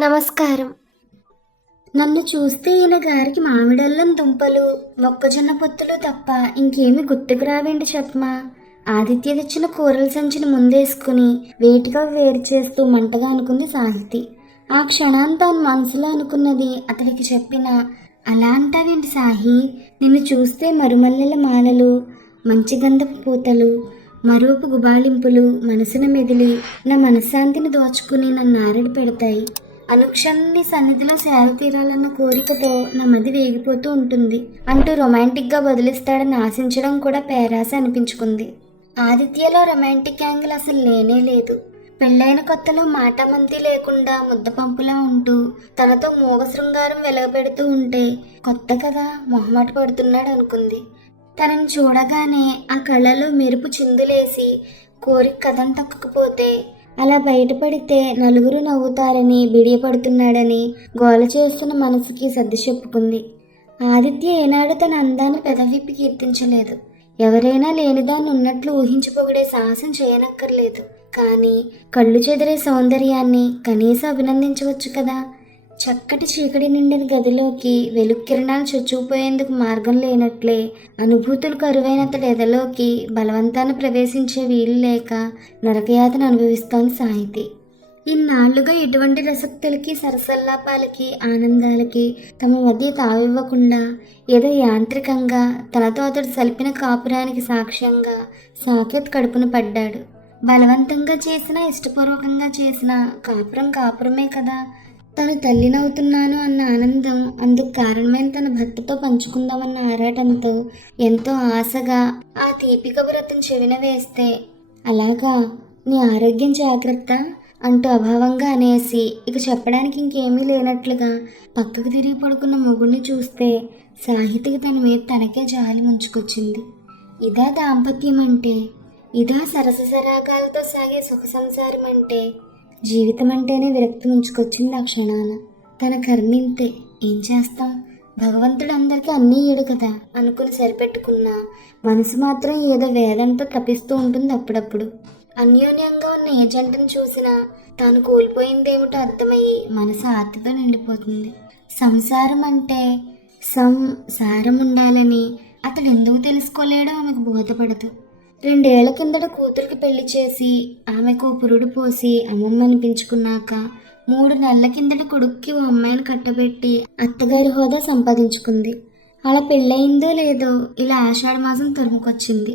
నమస్కారం. నన్ను చూస్తే ఈయన గారికి మామిడల్లం దుంపలు మొక్కజొన్న పొత్తులు తప్ప ఇంకేమి గుర్తుకు రావేంటి చెప్పమా? ఆదిత్య తెచ్చిన కూరల సంచిని ముందేసుకుని వేటిగా వేరు చేస్తూ మంటగా అనుకుంది సాహితి. ఆ క్షణాన్ని తాను మనసులో అనుకున్నది అతనికి చెప్పిన అలా అంటావేంటి సాహి? నిన్ను చూస్తే మరుమల్లెల మాలలు మంచి గంధపు పూతలు మరోపు గుబాళింపులు మనసున మెదిలి నా మనశ్శాంతిని దోచుకుని నన్ను ఆరడి పెడతాయి. అనుక్షణ్ణి సన్నిధిలో సేవ తీరాలన్న కోరికతో నా మది వేగిపోతూ ఉంటుంది. అంటూ రొమాంటిక్గా వదిలిస్తాడని ఆశించడం కూడా పేరాశ అనిపించుకుంది. ఆదిత్యలో రొమాంటిక్ యాంగిల్ అసలు లేనే లేదు. పెళ్ళైన కొత్తలో మాటమంతి లేకుండా ముద్దపంపులా ఉంటూ తనతో మూగ శృంగారం వెలగబెడుతూ ఉంటే కొత్త కదా మొహమాట పడుతున్నాడు అనుకుంది తనని చూడగానే ఆ కళ్ళలో మెరుపు చిందులేసి కోరిక కథం తక్కకపోతే అలా బయటపడితే నలుగురు నవ్వుతారని బిడియపడుతున్నాడని గోల చేస్తున్న మనసుకి సర్ది చెప్పుకుంది. ఆదిత్య ఏనాడు తన అందాన్ని పెదవిప్పి కీర్తించలేదు. ఎవరైనా లేనిదాన్ని ఉన్నట్లు ఊహించిపోగడే సాహసం చేయనక్కర్లేదు. కానీ కళ్ళు చెదిరే సౌందర్యాన్ని కనీసం అభినందించవచ్చు కదా? చక్కటి చీకటి నిండిన గదిలోకి వెలుక్కిరణాలు చొచ్చుకుపోయేందుకు మార్గం లేనట్లే అనుభూతులు కరువైనంతటి ఎదలోకి బలవంతాన్ని ప్రవేశించే వీలు లేక నరకయాతను అనుభవిస్తోంది సాహితి. ఇన్నాళ్ళుగా ఎటువంటి రసక్తులకి సరసల్లాపాలకి ఆనందాలకి తమ మధ్య తావివ్వకుండా ఏదో యాంత్రికంగా తనతో అతడు సలిపిన కాపురానికి సాక్ష్యంగా సాకేత్ కడుపున పడ్డాడు. బలవంతంగా చేసినా ఇష్టపూర్వకంగా చేసిన కాపురం కాపురమే కదా. తను తల్లినవుతున్నాను అన్న ఆనందం అందుకు కారణమైన తన భర్తతో పంచుకుందామన్న ఆరాటంతో ఎంతో ఆశగా ఆ తీపి కబురతను చెవిన వేస్తే. అలాగా? నీ ఆరోగ్యం జాగ్రత్త? అంటూ అభావంగా అనేసి ఇక చెప్పడానికి ఇంకేమీ లేనట్లుగా పక్కకు తిరిగి పడుకున్న మొగుడిని చూస్తే సాహితికి తన మీద తనకే జాలి ముంచుకొచ్చింది. ఇదా దాంపత్యం అంటే ఇదా సరస సరాగాలతో సాగే సుఖ సంసారం అంటే జీవితం అంటేనే విరక్తి ఉంచుకొచ్చింది ఆ క్షణాన తన కర్మింతే ఏం చేస్తాం? భగవంతుడు అందరికీ అన్నీ ఇయ్యడు కదా? అనుకుని సరిపెట్టుకున్నా మనసు మాత్రం ఏదో వేదంతో తప్పిస్తూ ఉంటుంది అప్పుడప్పుడు. అన్యోన్యంగా ఉన్న ఏ జంటను చూసినా తాను కోల్పోయిందేమిటో అర్థమయ్యి మనసు ఆర్తితో నిండిపోతుంది. సంసారం అంటే సం సారం ఉండాలని అతడు ఎందుకు తెలుసుకోలేడో ఆమెకు బోధపడదు. రెండేళ్ళ కిందట కూతురికి పెళ్ళి చేసి ఆమెకు పురుడు పోసి అమ్మమ్మ అనిపించుకున్నాక మూడు నెలల కిందట కొడుక్కి ఓ అమ్మాయిని కట్టబెట్టి అత్తగారి హోదా సంపాదించుకుంది. అలా పెళ్ళయిందో లేదో ఇలా ఆషాఢ మాసం తరుముకొచ్చింది.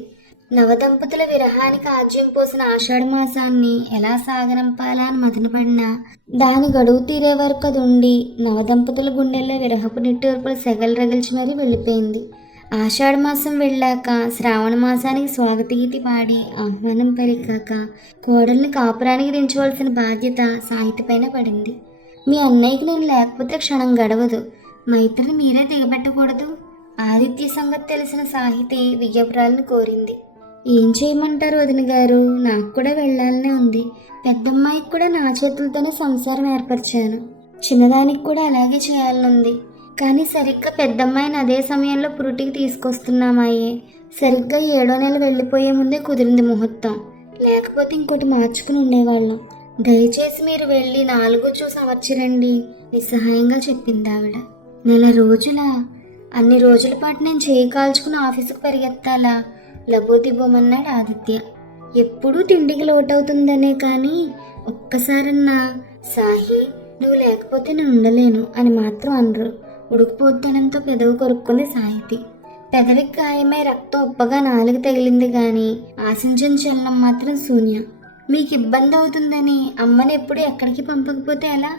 నవదంపతుల విరహానికి ఆజ్యం పోసిన ఆషాఢ మాసాన్ని ఎలా సాగనంపాలా అని మదనపడినా దాని గడువు తీరే వరకు అది ఉండి నవదంపతుల గుండెల్లో విరహపు నిట్టూర్పులు సెగలు రగిల్చి మరీ వెళ్ళిపోయింది. ఆషాఢమాసం వెళ్ళాక శ్రావణ మాసానికి స్వాగతగీతి పాడి ఆహ్వానం పలికాక కోడల్ని కాపురానికి దించవలసిన బాధ్యత సాహితి పైన పడింది. మీ అన్నయ్యకి నేను లేకపోతే క్షణం గడవదు. మైత్రిని మీరే దిగబెట్టకూడదు. ఆదిత్య సంగతి తెలిసిన సాహితి విజయపురాలను కోరింది. ఏం చేయమంటారు వదిన గారు? నాకు కూడా వెళ్ళాలనే ఉంది. పెద్దమ్మాయికి కూడా నా చేతులతోనే సంసారం ఏర్పరిచాను. చిన్నదానికి కూడా అలాగే చేయాలనుంది. కానీ సరిగ్గా పెద్దమ్మాయిని అదే సమయంలో పురుటికి తీసుకొస్తున్నామాయే. సరిగ్గా ఏడో నెల వెళ్ళిపోయే ముందే కుదిరింది ముహూర్తం. లేకపోతే ఇంకోటి మార్చుకుని ఉండేవాళ్ళం. దయచేసి మీరు వెళ్ళి నాలుగు చూసి అమర్చిరండి నిస్సహాయంగా చెప్పింది ఆవిడ. నెల రోజుల? అన్ని రోజుల పాటు నేను చేయి కాల్చుకుని ఆఫీసుకు పరిగెత్తాలా? లబోదిబోమన్నాడు ఆదిత్య. ఎప్పుడూ తిండికి లోటవుతుందనే కానీ ఒక్కసారన్నా సాహి నువ్వు లేకపోతే నేను ఉండలేను అని మాత్రం అనరు. ఉడుకుపోద్దనంతో పెదవి కొరుక్కుంది సాహితి. పెదవికి గాయమై రక్తం ఉప్పగా నాలుగు తగిలింది కానీ ఆశించిన చలనం మాత్రం శూన్య. మీకు ఇబ్బంది అవుతుందని అమ్మని ఎప్పుడు ఎక్కడికి పంపకపోతే ఎలా?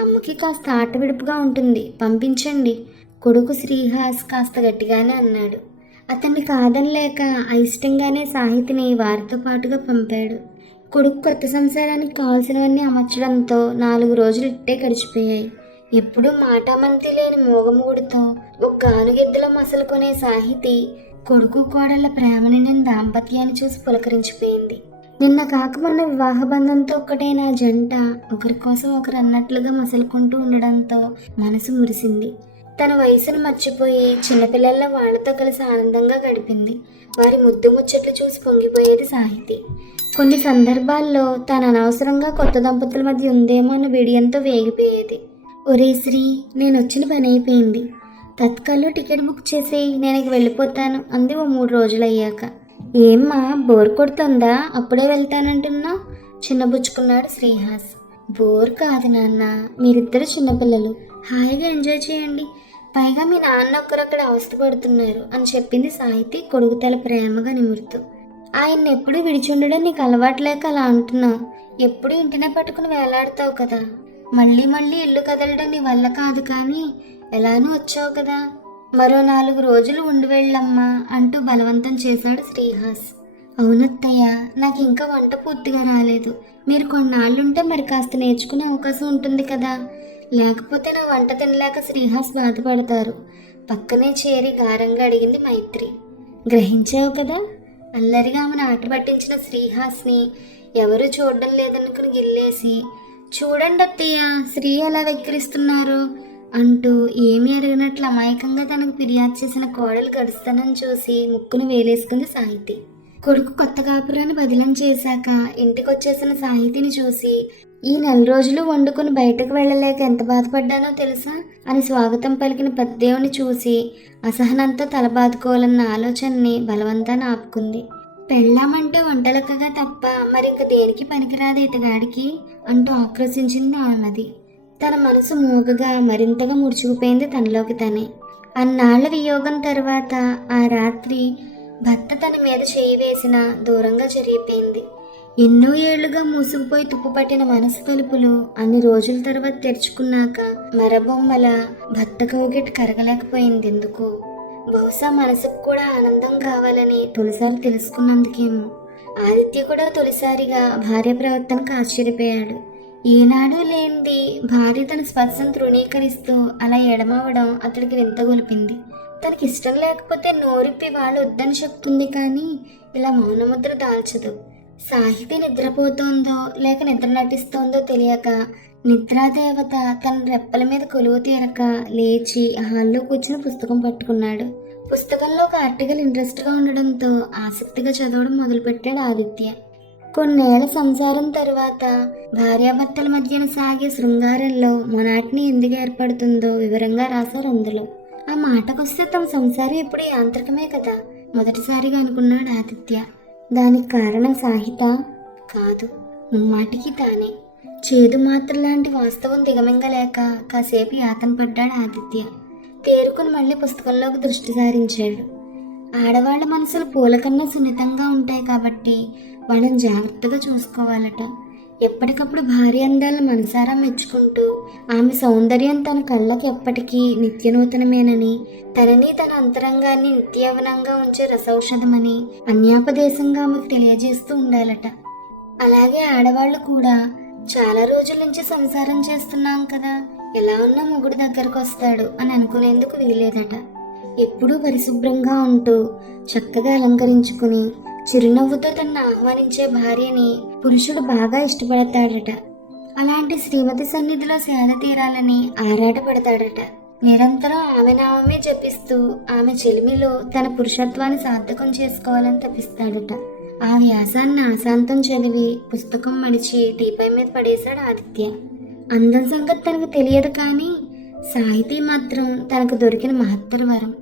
అమ్మకి కాస్త ఆట విడుపుగా ఉంటుంది. పంపించండి. కొడుకు శ్రీహాస్ కాస్త గట్టిగానే అన్నాడు. అతన్ని కాదనలేక అయిష్టంగానే సాహితిని వారితో పాటుగా పంపాడు. కొడుకు కొత్త సంసారానికి కావాల్సినవన్నీ అమర్చడంతో నాలుగు రోజులు ఇట్టే గడిచిపోయాయి. ఎప్పుడూ మాటామంతి లేని మోగముగుడితో ఒక గానుగెద్దులో మసలుకునే సాహితి కొడుకు కోడళ్ళ ప్రేమ నిండిన దాంపత్యాన్ని చూసి పులకరించిపోయింది. నిన్న కాకమన్న వివాహ బంధంతో ఒక్కటైన జంట ఒకరి కోసం ఒకరు అన్నట్లుగా మసలుకుంటూ ఉండడంతో మనసు మురిసింది. తన వయసును మర్చిపోయి చిన్నపిల్లల వాళ్ళతో కలిసి ఆనందంగా గడిపింది. వారి ముద్దు ముచ్చట్లు చూసి పొంగిపోయేది సాహితి. కొన్ని సందర్భాల్లో తాను అనవసరంగా కొత్త దంపతుల మధ్య ఉందేమో అన్న బిడియంతో వేగిపోయేది. ఒరే శ్రీ నేను వచ్చిన పని అయిపోయింది. తత్కాల్లో టికెట్ బుక్ చేసి నేను ఇక వెళ్ళిపోతాను. అంది ఓ మూడు రోజులు అయ్యాక. ఏమ్మా బోర్ కొడుతుందా? అప్పుడే వెళ్తానంటున్నావు చిన్నబుచ్చుకున్నాడు శ్రీహాస్. బోర్ కాదు నాన్న మీరిద్దరు చిన్నపిల్లలు. హాయిగా ఎంజాయ్ చేయండి. పైగా మీ నాన్న ఒక్కరక్కడ అవస్థపడుతున్నారు అని చెప్పింది సాహితి కొడుకు తల ప్రేమగా నిమురుతూ. ఆయన ఎప్పుడు విడిచుండడం నీకు అలవాట్లేక అలా అంటున్నావు ఎప్పుడు ఇంటినే పట్టుకుని వేలాడతావు కదా. మళ్ళీ మళ్ళీ ఇల్లు కదలడం నీ వల్ల కాదు కానీ ఎలానూ వచ్చావు కదా. మరో నాలుగు రోజులు ఉండి వెళ్ళమ్మా అంటూ బలవంతం చేశాడు శ్రీహాస్. అవునత్తయ్య నాకు ఇంకా వంట పూర్తిగా రాలేదు. మీరు కొన్నాళ్ళుంటే మరి కాస్త నేర్చుకునే అవకాశం ఉంటుంది కదా. లేకపోతే నా వంట తినలేక శ్రీహాస్ బాధపడతారు. పక్కనే చేరి గారంగా అడిగింది మైత్రి. గ్రహించావు కదా అల్లరిగా ఆమెను ఆట పట్టించిన శ్రీహాస్ని ఎవరు చూడడం లేదనుకుని గిల్లేసి చూడండి అత్తయ్య శ్రీ ఎలా వెక్కిరిస్తున్నారు? అంటూ ఏమీ అరిగినట్లు అమాయకంగా తనకు ఫిర్యాదు చేసిన కోడలు గడుస్తానని చూసి ముక్కును వేలేసుకుంది సాహితి. కొడుకు కొత్త కాపురాన్ని బదిలం చేశాక ఇంటికొచ్చేసిన సాహితిని చూసి ఈ నెల రోజులు వండుకొని బయటకు వెళ్ళలేక ఎంత బాధపడ్డానో తెలుసా? అని స్వాగతం పలికిన పెద్దేవుని చూసి అసహనంతో తల బాదుకోవాలన్న ఆలోచనని బలవంతాన్ని ఆపుకుంది. పెళ్ళామంటే వంటలకగా తప్ప మరింక దేనికి పనికిరాదు ఇతగాడికి అంటూ ఆక్రోశించింది ఆమెది తన మనసు మూగగా మరింతగా ముడుచుకుపోయింది తనలోకి తనే. అన్నాళ్ళ వియోగం తర్వాత ఆ రాత్రి భర్త తన మీద చేయి వేసిన దూరంగా జరిగిపోయింది. ఎన్నో ఏళ్ళుగా మూసుకుపోయి తుప్పుపట్టిన మనసు తలుపులు అన్ని రోజుల తర్వాత తెరుచుకున్నాక మరబొమ్మల భర్త కౌగిట్ కరగలేకపోయింది ఎందుకు? బహుశా మనసుకు కూడా ఆనందం కావాలని తొలిసారి తెలుసుకున్నందుకేమో. ఆదిత్య కూడా తొలిసారిగా భార్య ప్రవర్తనకు ఆశ్చర్యపోయాడు. ఏనాడు లేనిది భార్య తన స్పర్శను తృణీకరిస్తూ అలా ఎడమవడం అతడికి వింతగొలిపింది తనకి ఇష్టం లేకపోతే నోరిప్పి వాళ్ళు వద్దని చెప్తుంది కానీ ఇలా మౌనముద్ర దాల్చదు. సాహితి నిద్రపోతోందో లేక నిద్ర నటిస్తోందో తెలియక నిద్రాదేవత తన రెప్పల మీద కొలువు తీరక లేచి హాల్లో కూర్చుని పుస్తకం పట్టుకున్నాడు. పుస్తకంలో ఒక ఆర్టికల్ ఇంట్రెస్ట్గా ఉండడంతో ఆసక్తిగా చదవడం మొదలుపెట్టాడు ఆదిత్య. కొన్నేళ్ళ సంసారం తరువాత భార్యాభర్తల మధ్యన సాగే శృంగారంలో మొనాటిని ఎందుకు ఏర్పడుతుందో వివరంగా రాశారు అందులో. ఆ మాటకొస్తే తమ సంసారం ఇప్పుడు యాంత్రికమే కదా? మొదటిసారిగా అనుకున్నాడు ఆదిత్య. దానికి కారణం సాహిత? కాదు ముమ్మాటికి తానే. చేదు మాత్ర లాంటి వాస్తవం దిగమింగలేక కాసేపు యాతన పడ్డాడు ఆదిత్య. తేరుకుని మళ్ళీ పుస్తకంలోకి దృష్టి సారించాడు. ఆడవాళ్ళ మనసులు పూల కన్నా సున్నితంగా ఉంటాయి కాబట్టి వాళ్ళని జాగ్రత్తగా చూసుకోవాలట. ఎప్పటికప్పుడు భార్య అందాలను మనసారా మెచ్చుకుంటూ ఆమె సౌందర్యం తన కళ్ళకి ఎప్పటికీ నిత్యనూతనమేనని తనని తన అంతరంగాన్ని నిత్యవనంగా ఉంచే రసౌషధమని అన్యాపదేశంగా ఆమెకు తెలియజేస్తూ ఉండాలట. అలాగే ఆడవాళ్ళు కూడా చాలా రోజుల నుంచి సంసారం చేస్తున్నాం కదా. ఎలా ఉన్నా మొగుడు దగ్గరకు వస్తాడు అని అనుకునేందుకు వీలేదట ఎప్పుడూ పరిశుభ్రంగా ఉంటూ చక్కగా అలంకరించుకుని చిరునవ్వుతో తనను ఆహ్వానించే భార్యని పురుషుడు బాగా ఇష్టపడతాడట. అలాంటి శ్రీమతి సన్నిధిలో సేద తీరాలని ఆరాటపడతాడట. నిరంతరం ఆమె నామమే జపిస్తూ ఆమె చెలిమిలో తన పురుషత్వాన్ని సార్థకం చేసుకోవాలని తప్పిస్తాడట ఆ వ్యాసాన్ని ఆశాంతం చదివి పుస్తకం మడిచి టీపై మీద పడేశాడు ఆదిత్య. అందం సంగతి తనకు తెలియదు కానీ సాహితీ మాత్రం తనకు దొరికిన మహత్తర వరం.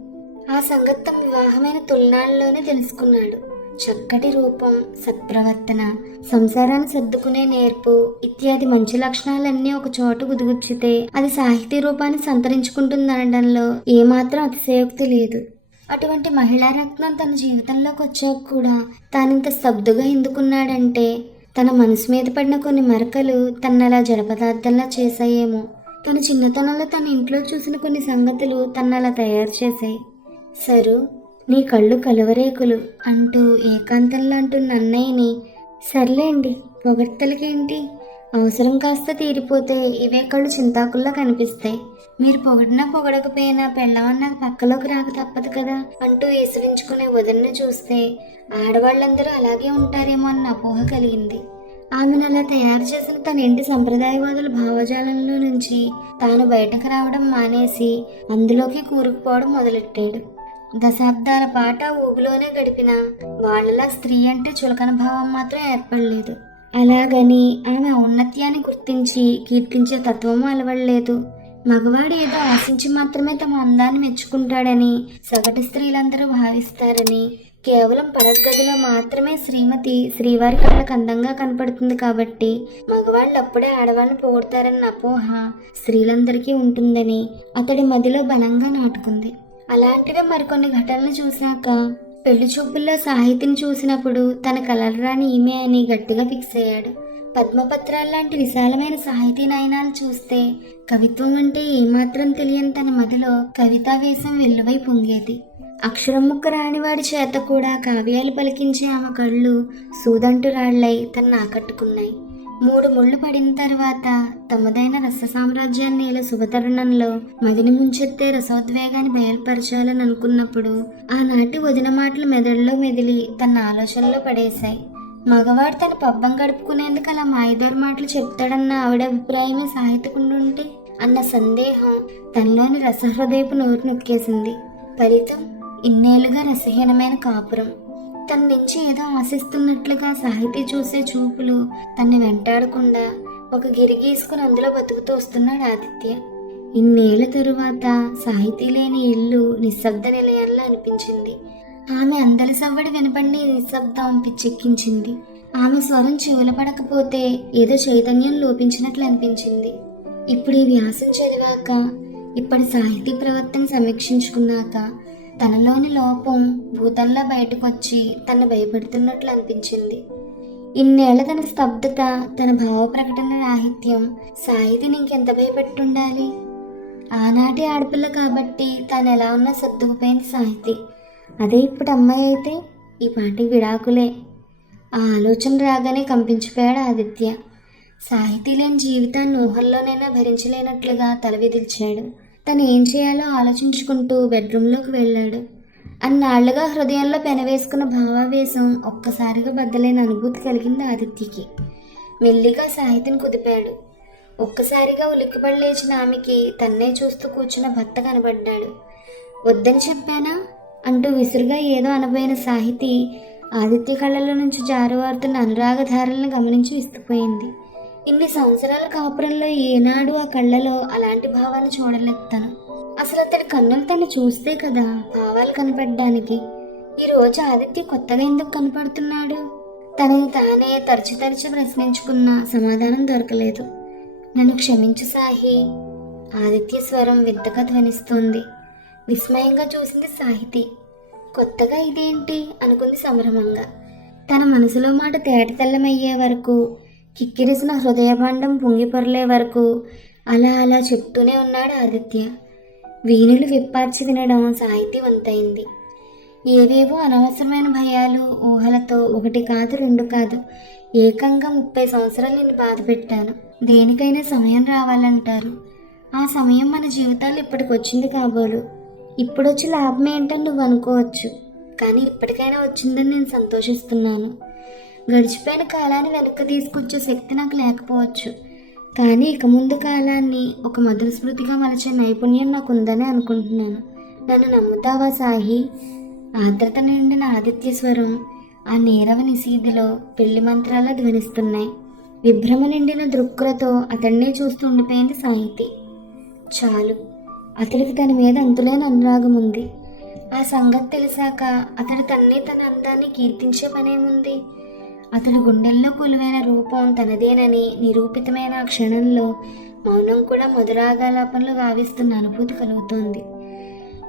ఆ సంగతి తమ వివాహమైన తొలినాళ్ళలోనే తెలుసుకున్నాడు. చక్కటి రూపం సత్ప్రవర్తన సంసారాన్ని సర్దుకునే నేర్పు ఇత్యాది మంచి లక్షణాలన్నీ ఒక చోట గుదిగుచ్చితే అది సాహితీ రూపాన్ని సంతరించుకుంటుందనడంలో ఏమాత్రం అతిశయోక్తి లేదు. అటువంటి మహిళా రత్నం తన జీవితంలోకి వచ్చాక కూడా తానింత స్తబ్దుగా ఎందుకున్నాడంటే తన మనసు మీద పడిన కొన్ని మరకలు తనలా జడపదార్థంలా చేశాయేమో. తన చిన్నతనంలో తన ఇంట్లో చూసిన కొన్ని సంగతులు తనలా తయారు చేశాయి. సరు నీ కళ్ళు కలువరేకులు అంటూ ఏకాంతంలో అంటున్న అన్నయ్యని సర్లేండి పొగడ్తలకేంటి? అవసరం కాస్త తీరిపోతే ఇవే కళ్ళు చింతాకుల్లా కనిపిస్తాయి. మీరు పొగడినా పొగడకపోయినా పెళ్ళమన్నాక పక్కలోకి రాక తప్పదు కదా అంటూ ఈసరించుకునే వదిలిని చూస్తే ఆడవాళ్ళందరూ అలాగే ఉంటారేమో అన్న అపోహ కలిగింది. ఆమెను అలా తయారు చేసిన తన ఇంటి సంప్రదాయవాదుల భావజాలంలో నుంచి తాను బయటకు రావడం మానేసి అందులోకి కూరుకుపోవడం మొదలెట్టాడు. దశాబ్దాల పాట ఊగులోనే గడిపిన వాళ్ళలా స్త్రీ అంటే చులకన భావం మాత్రం ఏర్పడలేదు. అలాగని ఆమె ఔన్నత్యాన్ని గుర్తించి కీర్తించే తత్వము అలవడలేదు. మగవాడు ఏదో ఆశించి మాత్రమే తమ అందాన్ని మెచ్చుకుంటాడని సగటు స్త్రీలందరూ భావిస్తారని కేవలం పడగదిలో మాత్రమే శ్రీమతి శ్రీవారి కళ్ళకు అందంగా కనపడుతుంది కాబట్టి మగవాళ్ళు అప్పుడే ఆడవాళ్ళని పోగొడతారన్న అపోహ స్త్రీలందరికీ ఉంటుందని అతడి మదిలో బలంగా నాటుకుంది. అలాంటివే మరికొన్ని ఘటనలు చూశాక పెళ్ళి చూపుల్లో సాహితిని చూసినప్పుడు తన కలరాని ఈమె అని గట్టిగా ఫిక్స్ అయ్యాడు. పద్మపత్రాలు లాంటి విశాలమైన సాహితీ నయనాలు చూస్తే కవిత్వం అంటే ఏమాత్రం తెలియని తన మదిలో కవితావేశం వెల్లువై పొంగేది. అక్షరం ముక్క రానివాడి చేత కూడా కావ్యాలు పలికించే ఆమె కళ్ళు సూదంటు రాళ్ళై తనను ఆకట్టుకున్నాయి. మూడు ముళ్ళు పడిన తర్వాత తమదైన రస సామ్రాజ్యాన్ని ఇలా శుభతరుణంలో మదిని ముంచెత్తే రసోద్వేగాన్ని బయలుపరచాలని అనుకున్నప్పుడు ఆనాటి వదిన మాటలు మెదడులో మెదిలి తన ఆలోచనలో పడేశాయి. మగవాడు తన పబ్బం గడుపుకునేందుకు అలా మాయదారు మాటలు చెప్తాడన్న ఆవిడ అభిప్రాయమే సాహితకుండుంటే అన్న సందేహం తనలోని రసహృదయపు నోరు నొక్కేసింది. ఫలితం ఇన్నేళ్ళుగా రసహీనమైన కాపురం. తన నుంచి ఏదో ఆశిస్తున్నట్లుగా సాహితీ చూసే చూపులు తన్ని వెంటాడకుండా ఒక గిరిగీసుకుని అందులో బతుకుతూ వస్తున్నాడు ఆదిత్య. ఇన్నేళ్ళ తరువాత సాహితీ లేని ఇల్లు నిశ్శబ్ద నిలయంలో అనిపించింది. ఆమె అందరి సవ్వడి వినపడి నిశ్శబ్దం పిచ్చెక్కించింది. ఆమె స్వరం చెవులపడకపోతే ఏదో చైతన్యం లోపించినట్లు అనిపించింది. ఇప్పుడు ఈ వ్యాసం చదివాక ఇప్పటి సాహితీ ప్రవర్తన సమీక్షించుకున్నాక తనలోని లోపం భూతంలా బయటకొచ్చి తను భయపెడుతున్నట్లు అనిపించింది. ఇన్నేళ్ళ తన స్తబ్దత తన భావ ప్రకటన రాహిత్యం సాహితిని ఇంకెంత భయపెట్టుండాలి? ఆనాటి ఆడపిల్ల కాబట్టి తాను ఎలా ఉన్నా సర్దుకుపోయింది సాహితి అదే ఇప్పుడు అమ్మాయి అయితే ఈ పాటి విడాకులే. ఆ ఆలోచన రాగానే కంపించిపోయాడు ఆదిత్య. సాహితీ లేని జీవితాన్ని ఊహల్లోనైనా భరించలేనట్లుగా తల విదిల్చాడు. తను ఏం చేయాలో ఆలోచించుకుంటూ బెడ్రూమ్లోకి వెళ్ళాడు. అన్నాళ్ళుగా హృదయంలో పెనవేసుకున్న భావావేశం ఒక్కసారిగా బద్దలైన అనుభూతి కలిగింది ఆదిత్యకి. మెల్లిగా సాహితిని కుదిపాడు. ఒక్కసారిగా ఉలిక్కిపడి లేచిన ఆమెకి తన్నే చూస్తూ కూర్చున్న భర్త కనబడ్డాడు. వద్దని చెప్పానా? అంటూ విసురుగా ఏదో అనబోయిన సాహితి ఆదిత్య కళ్ళలో నుంచి జారువారుతున్న అనురాగధారలను గమనించి విస్తుపోయింది. ఇన్ని సంవత్సరాల కాపురంలో ఏనాడు ఆ కళ్ళలో అలాంటి భావాన్ని చూడలేదు తను. అసలు అతడి కన్నులు తను చూస్తే కదా భావాలు కనపడడానికి. ఈరోజు ఆదిత్య కొత్తగా ఎందుకు కనపడుతున్నాడు? తనని తానే తరచు తరచు ప్రశ్నించుకున్న సమాధానం దొరకలేదు. నన్ను క్షమించు సాహి. ఆదిత్య స్వరం వింతగా ధ్వనిస్తోంది. విస్మయంగా చూసింది సాహితి. కొత్తగా ఇదేంటి? అనుకుంది సంభ్రమంగా. తన మనసులో మాట తేటతెల్లమయ్యే వరకు కిక్కిరిసిన హృదయభాండం పొంగిపొరలే వరకు అలా అలా చెప్తూనే ఉన్నాడు ఆదిత్య. వీణులు విప్పార్చి వినడం సాహితీ వంతైంది ఏవేవో అనవసరమైన భయాలు ఊహలతో ఒకటి కాదు రెండు కాదు ఏకంగా ముప్పై సంవత్సరాలు నేను బాధ పెట్టాను దేనికైనా సమయం రావాలంటారు. ఆ సమయం మన జీవితాలు ఇప్పటికి వచ్చింది కాబోలు. ఇప్పుడొచ్చి లాభం ఏంటని నువ్వు అనుకోవచ్చు కానీ ఇప్పటికైనా వచ్చిందని నేను సంతోషిస్తున్నాను. గడిచిపోయిన కాలాన్ని వెనక్కి తీసుకొచ్చే శక్తి నాకు లేకపోవచ్చు. కానీ ఇక ముందు కాలాన్ని ఒక మధుర స్మృతిగా మలచే నైపుణ్యం నాకు ఉందని అనుకుంటున్నాను. నన్ను నమ్ముతావా సాహి? ఆర్ద్రత నిండిన ఆదిత్య స్వరం ఆ నీరవ నిశీధిలో పెళ్ళి మంత్రాలు ధ్వనిస్తున్నాయి విభ్రమ నిండిన దృక్కులతో అతన్నే చూస్తూ ఉండిపోయింది సాహితి. చాలు అతడికి తన మీద అంతులేని అనురాగం ఉంది. ఆ సంగతి తెలిసాక అతడు తన్నే తన అందాన్ని కీర్తించే పనేముంది? అతని గుండెల్లో కొలువైన రూపం తనదేనని నిరూపితమైన ఆ క్షణంలో మౌనం కూడా మధురాగాలాపనలు గావిస్తున్న అనుభూతి కలుగుతోంది.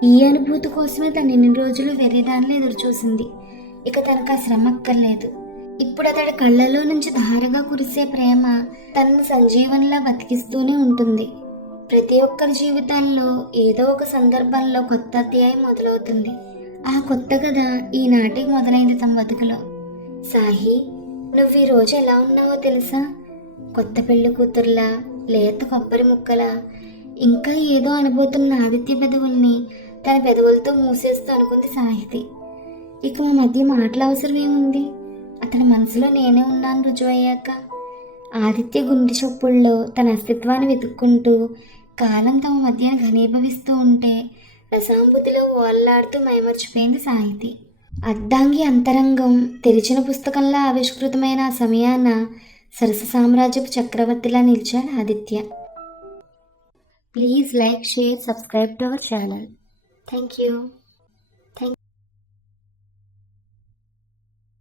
ఈ అనుభూతి కోసమే తను ఎన్ని రోజులు వెర్రిదానిలో ఎదురుచూసింది. ఇక తనకు ఆ శ్రమ అక్కర్లేదు ఇప్పుడు అతడి కళ్ళలో నుంచి ధారగా కురిసే ప్రేమ తనను సంజీవన్లా బతికిస్తూనే ఉంటుంది. ప్రతి ఒక్కరి జీవితాల్లో ఏదో ఒక సందర్భంలో కొత్త అధ్యాయం మొదలవుతుంది. ఆ కొత్త కథ ఈనాటికి మొదలైంది తమ బతుకులో. సాహి నువ్వు ఈ రోజు ఎలా ఉన్నావో తెలుసా? కొత్త పెళ్ళి కూతురులా లేత కొబ్బరి ముక్కలా. ఇంకా ఏదో అనబోతున్న ఆదిత్య పెదవుల్ని తన పెదవులతో మూసేస్తూ అనుకుంది సాహితి. ఇక మా మధ్య మాటల అవసరం ఏముంది? అతని మనసులో నేనే ఉన్నాను రుజువయ్యాక. ఆదిత్య గుండె చొప్పుల్లో తన అస్తిత్వాన్ని వెతుక్కుంటూ కాలం తమ మధ్యన ఘనీభవిస్తూ ఉంటే రసాంబుతిలో ఓల్లాడుతూ మైమర్చిపోయింది సాహితి. అర్ధాంగి అంతరంగం తెరిచిన పుస్తకంలా ఆవిష్కృతమైన ఆ సమయాన సరస సామ్రాజ్యపు చక్రవర్తిలా నిలిచాడు Aditya. Please like share subscribe to our channel. Thank you.